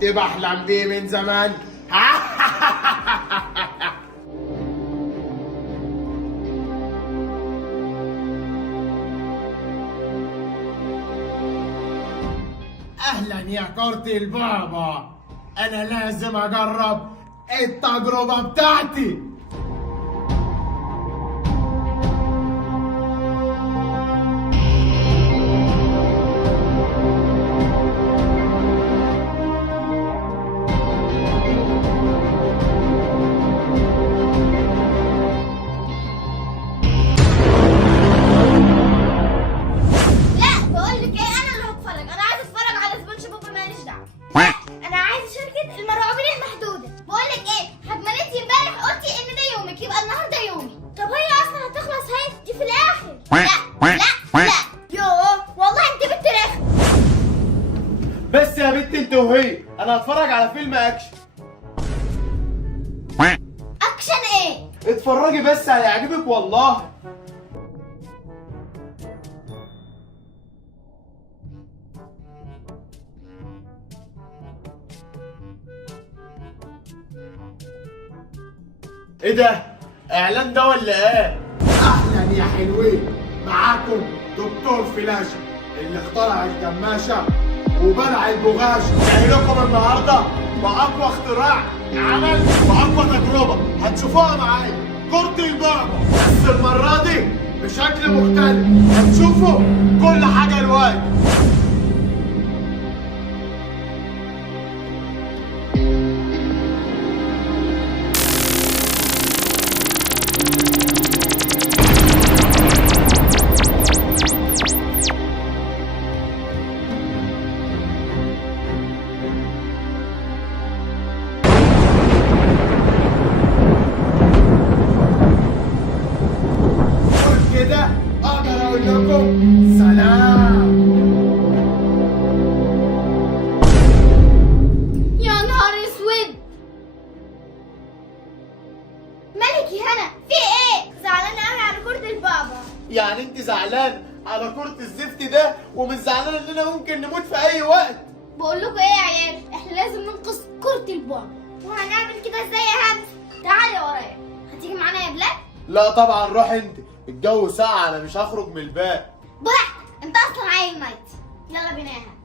كنت بحلم بيه من زمان. اهلا يا كورتي البابا، انا لازم اجرب التجربة بتاعتي. بس يا بنت انت وهي، انا هتفرج على فيلم اكشن. اكشن ايه؟ اتفرجي بس هيعجبك والله. ايه ده؟ اعلان ده ولا ايه؟ اهلا يا حلوين، معاكم دكتور فلاشة اللي اخترع الكماشة وبلع البغاش. جاي لكم النهارده باقوى اختراع عمل واقوى تجربه هتشوفوها معايا، كورتي البابا، بس المره دي بشكل مختلف. هتشوفوا كل حاجه لوحدها. كده اقدر اقول لكم سلام. يا نهار اسود، مالك يا هنا؟ في ايه؟ زعلانه قوي على كرة البابا. يعني انت زعلان على كرة الزفت ده ومش زعلان اننا ممكن نموت في اي وقت؟ بقول لكم ايه يا عيال، احنا لازم ننقذ كرة البابا. وهنعمل كده ازاي يا همس؟ تعالي ورايا، هتيجي معانا يا بلاد؟ لا طبعا، روح انت، الجو ساقع انا مش هخرج من الباب. براحتك، انت اصلا عيل ميت. يلا بينا يا همس.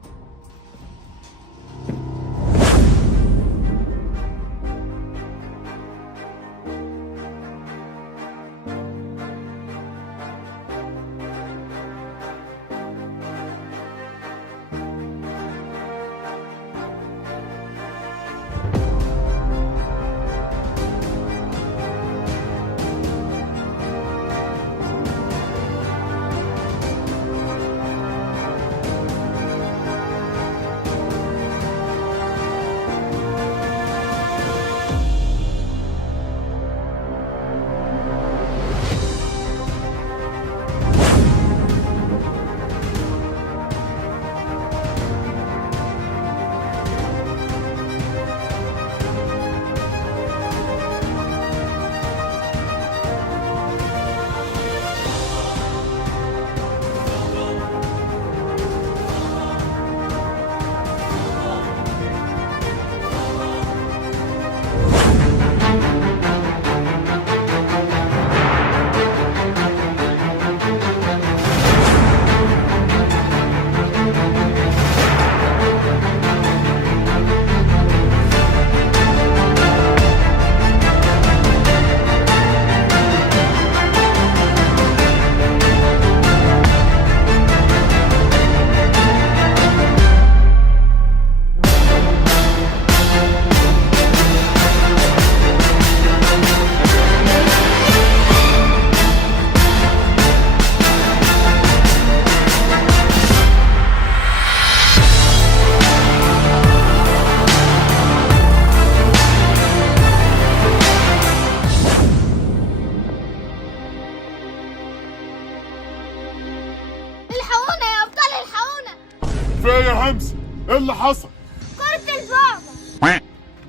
في ايه يا همسة؟ ايه اللي حصل؟ كرة البابا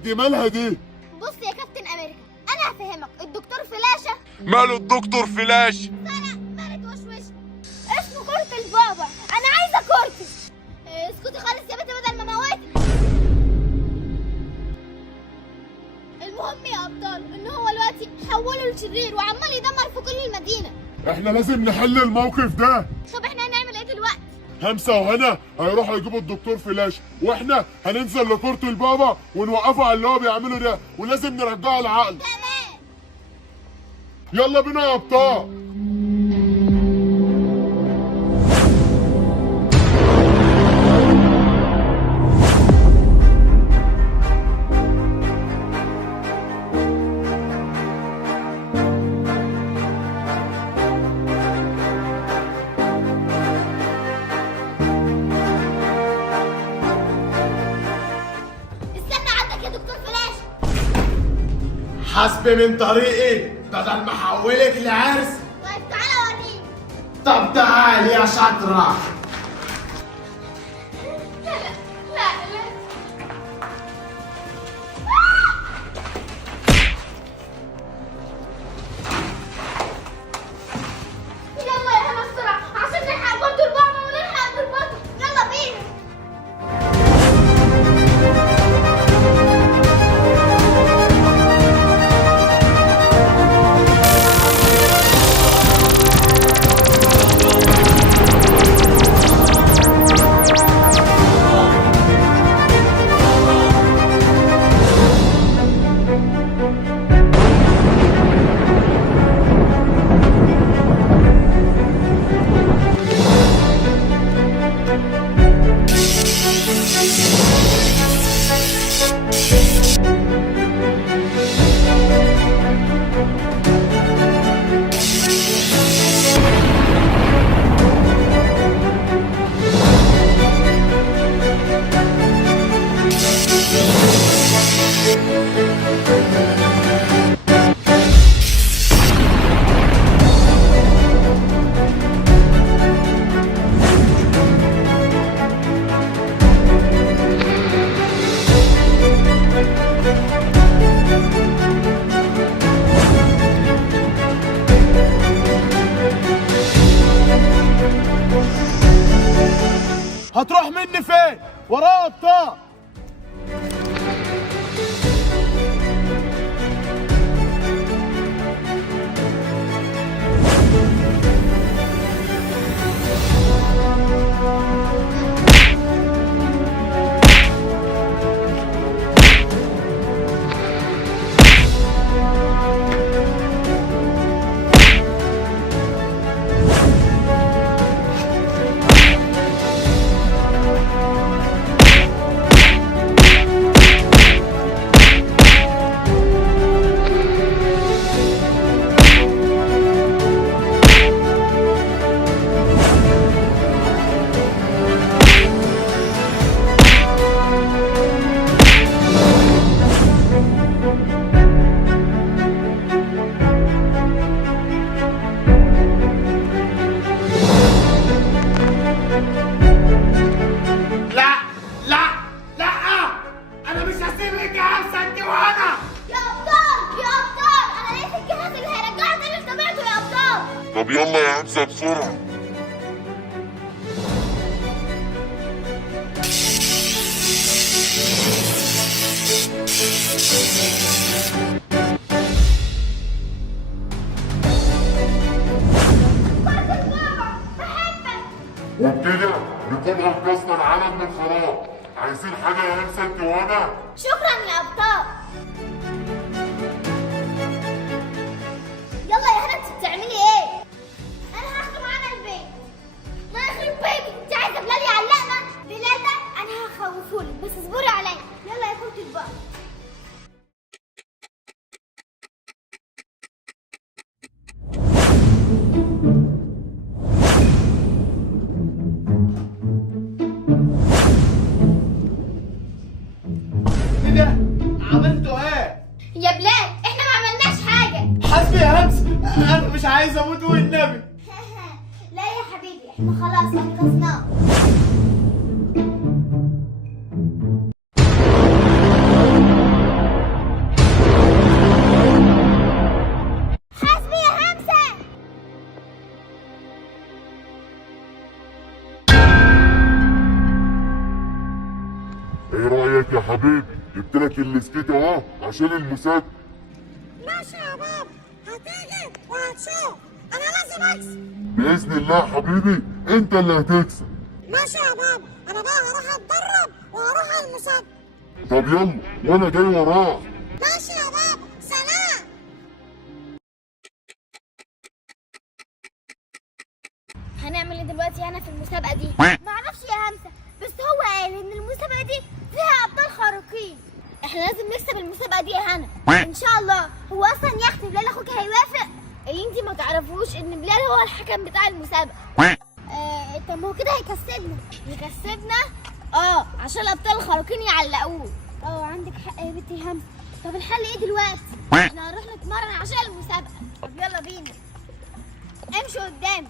دي مالها دي؟ بص يا كابتن امريكا، انا هفهمك. الدكتور فلاشة ماله الدكتور فلاش؟ سرق مالك وشوش اسمه كرة البابا. انا عايزة كرتي. اسكتي خالص يا بنتي بدل ما موتك. المهم يا ابطال ان هو دلوقتي حوله لشرير وعمال يدمر في كل المدينه. احنا لازم نحل الموقف ده. طب احنا هنعمل ايه دلوقتي؟ همسة وهنا هيروحوا يجيبوا الدكتور فلاش، واحنا هننزل لكورة البابا ونوقفه على اللي هو بيعمله ده، ولازم نرجعه العقل. تمام. يلا بينا يا ابطال. استنى عندك يا دكتور فلاش. حسبي من طريقي بدل ما احولك لعرس. طيب تعالى وريني. طب تعال يا شاطرة. لا لا لا. يلا يا هنا بسرعة عشان نلحق برضه البابا ونلحق بالبطل. يلا بينا. هتروح مني فين؟ وراه ابطال. لا لا لا، انا مش هسيبك يا همسة انت وانا. يا ابطال يا ابطال انا لقيت الجهاز اللي هيرجعنا تاني لطبيعته يا ابطال. طب يلا يا همسة بسرعة. برضه البابا بحبك. وبكده نكون انقذنا العالم من الخراب. عايزين حاجة يا همسة انت وانا؟ شكرا يا ابطال. يلا يا هنا انت بتعملي ايه؟ انا هاخده معانا البيت. ما يخرب بيتك انت عايزه بلال يعلقنا؟ بلال ده انا هخوفهولك بس اصبري عليا. يلا يا كوتي البقر. ايه ده؟ عملتوا ايه؟ يا بلال احنا ما عملناش حاجه. حسبي يا همسة، انا مش عايز اموت والنبي. لا يا حبيبي احنا خلاص انقذناه. حسبي يا همسة. ايه رأيك يا حبيبي؟ جبت لك السكيت اهو عشان المسات. ماشي يا بابا، هتيجي وهتشوف، انا لازم اكسب. باذن الله يا حبيبي انت اللي هتكسب. ماشي يا بابا، انا بقى هروح اتدرب وهروح المسابقة. طب يلا وانا جاي وراك. ماشي يا بابا، سلام. هنعمل ايه دلوقتي انا في المسابقة دي؟ معرفش يا همسة، بس هو قال ان المسابقة دي فيها ابطال خارقين. احنا لازم نكسب المسابقة دي يا هنا ان شاء الله. هو اصلا يا اختي بلال اخوك هيوافق؟ اللي انتي ما تعرفوش ان بلال هو الحكم بتاع المسابقة. طب ما هو كده يكسبنا عشان الابطال الخارقين يعلقوه. عندك حق يا بنتي همسة. طب الحل ايه دلوقتي؟ احنا هنروح نتمرن عشان المسابقة. طب يلا بينا، امشوا قدامي.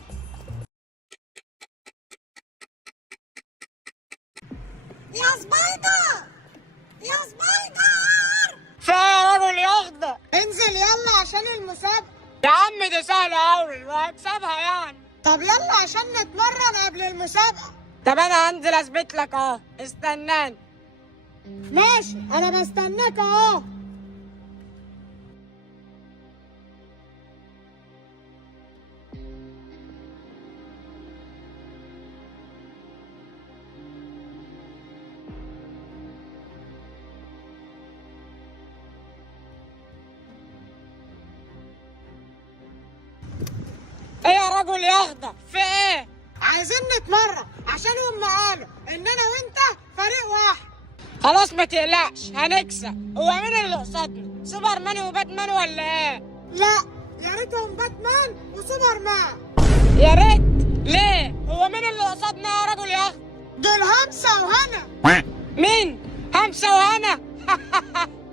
يا سبايدر، يا سبايدر، في يا راجل يا اخضر، انزل يلا عشان المسابقة. يا عم دي سهلة أوي وهكسبها يعني. طب يلا عشان نتمرن قبل المسابقة. طب أنا هنزل أثبت لك أهو، استناني. ماشي، أنا بستناك أهو. إيه يا راجل يا اخضر، في إيه؟ عايزين نتمرن عشان هم قالوا إن أنا وأنت فريق واحد. خلاص ما تقلقش هنكسب. هو مين اللي قصادنا؟ سوبرمان وباتمان ولا إيه؟ لا، يا ريتهم باتمان وسوبرمان. يا ريت. ليه؟ هو مين اللي قصادنا يا راجل يا اخضر؟ دول همسة وهنا. مين؟ همسة وهنا؟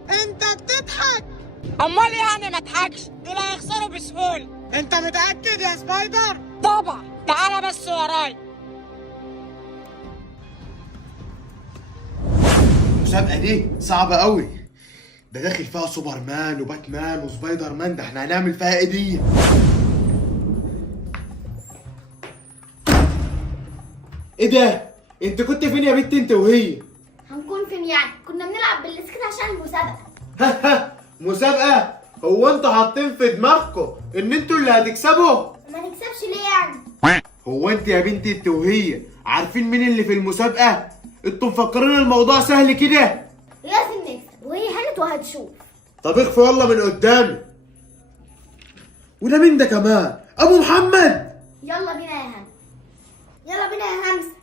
أنت بتضحك. أمال يعني ما اضحكش؟ دول هيخسروا بسهولة. أنت متأكد يا سبايدر؟ طبعا، تعالى بس ورايا. المسابقة دي صعبة قوي، ده داخل فيها سوبرمان وباتمان وسبايدر مان، ده احنا هنعمل فيها ايه دي؟ ايه ده؟ انت كنت فين يا بنت انت وهي؟ هنكون فين يعني؟ كنا بنلعب بالسكت عشان المسابقة. مسابقة؟ هو انتوا حاطين في دماغكم ان انتوا اللي هتكسبوا؟ ما نكسبش ليه يعني؟ هو انت يا بنتي انت وهي عارفين مين اللي في المسابقة؟ انتوا مفكرين الموضوع سهل كده؟ لازم نكسب، وهي هانت وهتشوف. طب اخفوا يلا من قدامي. وده مين ده كمان؟ ابو محمد. يلا بينا يا هانت، يلا بينا يا همسة.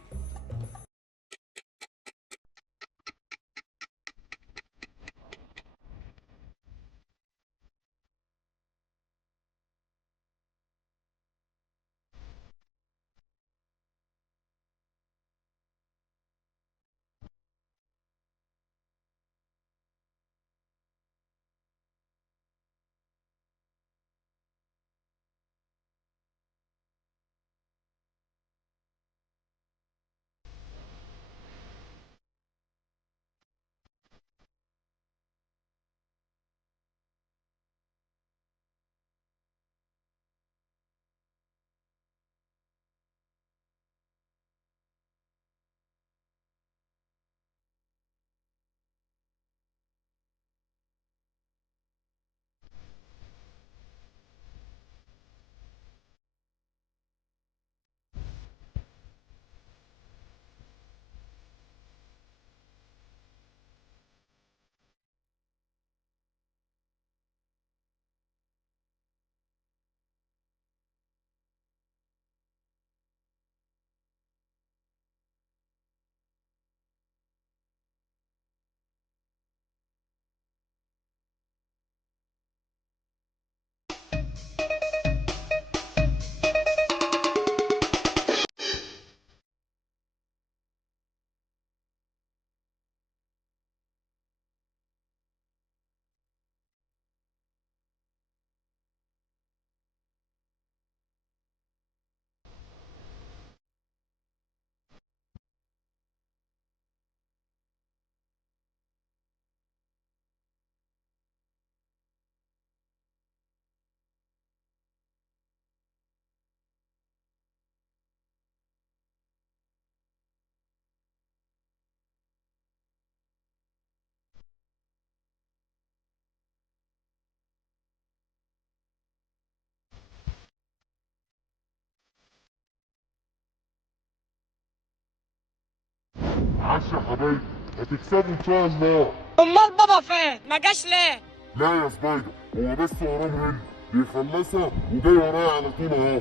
تقلقوش يا حبايبي، هتكسبوا ان شاء الله. امال بابا فين؟ ما جاش ليه؟ لا يا سبايدر، هو بس وراه مهم بيخلصها وجاي ورايا على طول اهو.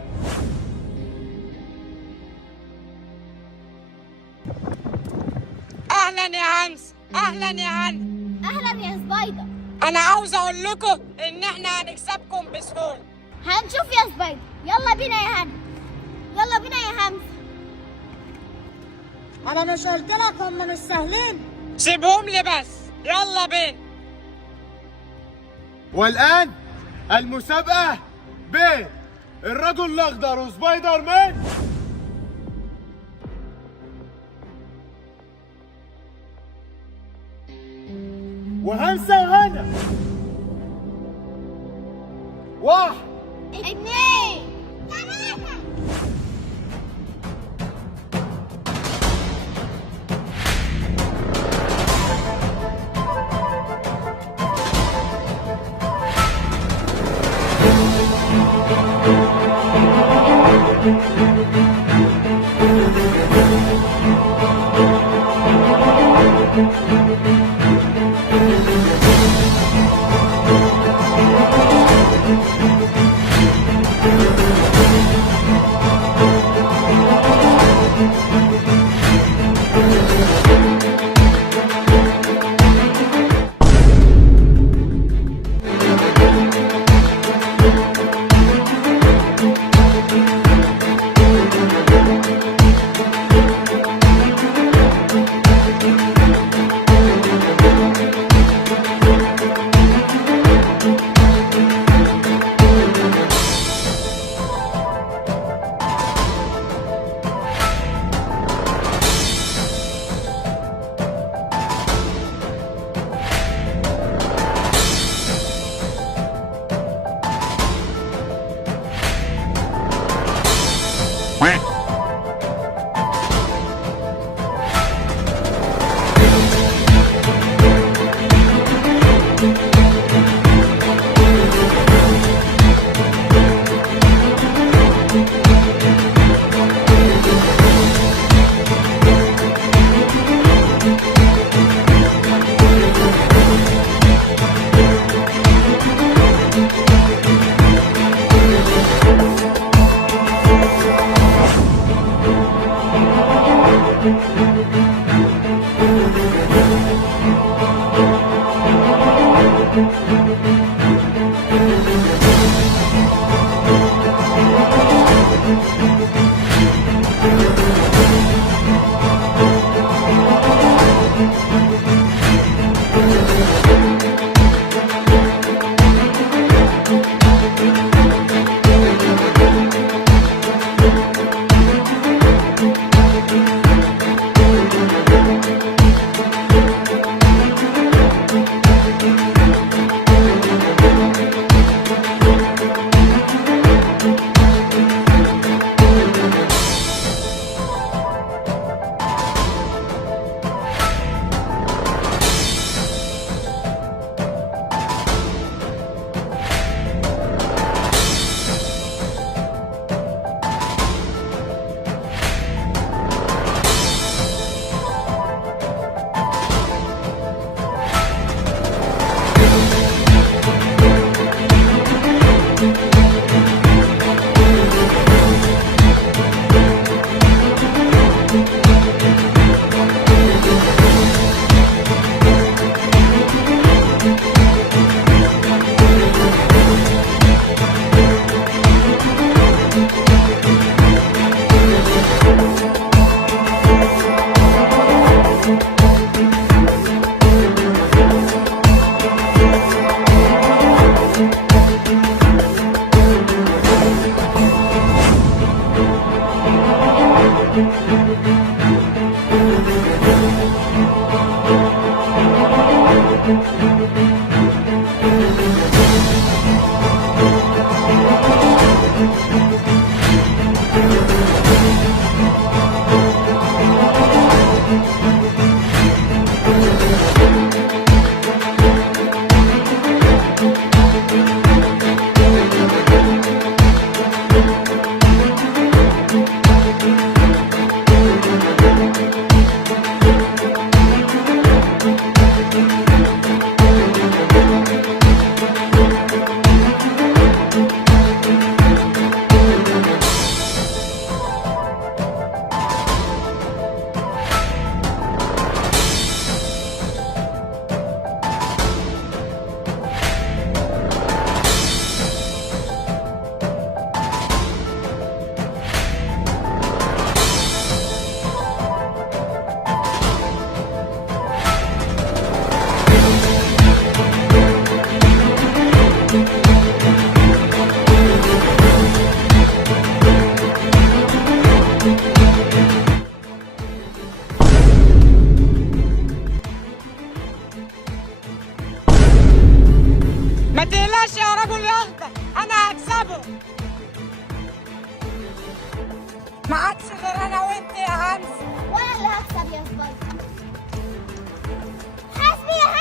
اهلا يا همس، اهلا يا هنا. اهلا يا سبايدر. انا عاوز اقول لكم ان احنا هنكسبكم بسهوله. هنشوف يا سبايدر. يلا بينا يا هنا، يلا بينا يا همسة. انا مش قلت لك هم مش سهلين؟ سيبهم لي بس، يلا بينا. والآن المسابقة بين الرجل الأخضر وسبايدر مان وهنسى وهنا. 1 2 3. ما عادش غير انا وانت يا همسه. وانا اللي هكسب يا سبايدر. حاسبي يا